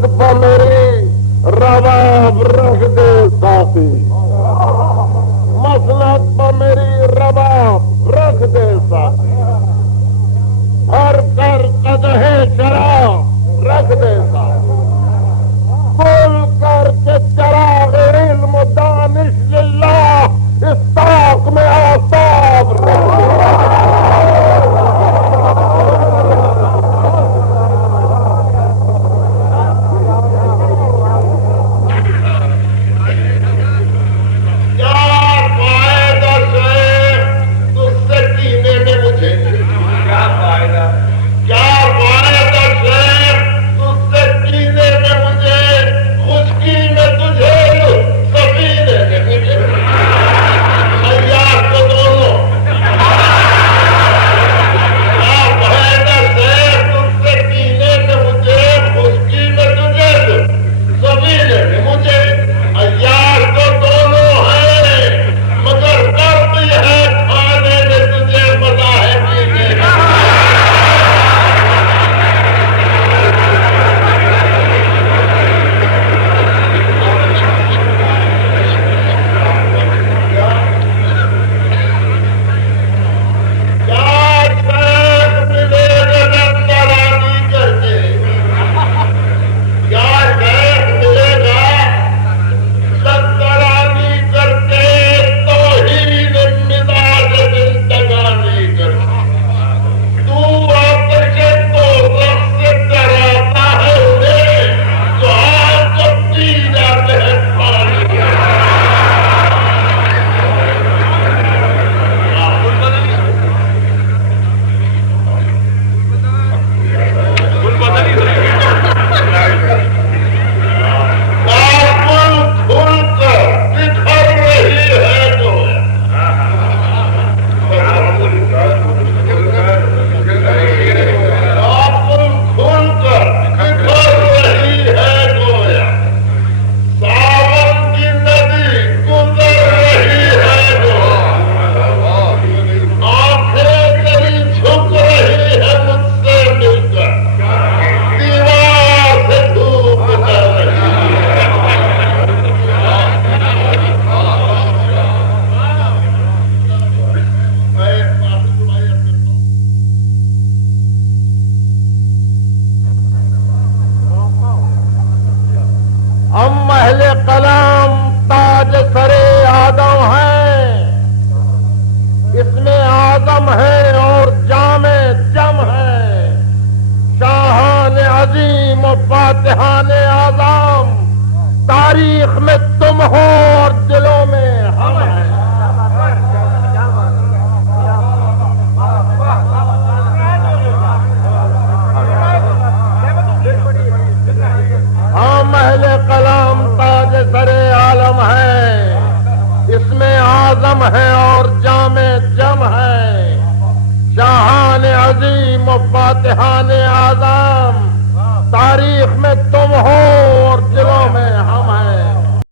مسند پہ میری رباب رکھ دے ساتھی، مسند پہ میری رباب رکھ دے ساتھی، بھر کر قدح شراب رکھ دے ساتھی، کھول کر کے چراغ علم و دانش للہ اس طاق میں آفتاب رکھ دے۔ قلم تاج سر آدم ہے، اس میں آدم ہے اور جامع جم ہے، شاہان عظیم و فاتحان اعظم، تاریخ میں تم ہو اور دلوں میں ہم ہیں۔ ہم اہل قلم تاج سر عالم ہے، اس میں اعظم ہے اور جامع جم ہے، شاہان عظیم و فاتحان اعظم، تاریخ میں تم ہو اور دلوں میں ہم ہیں۔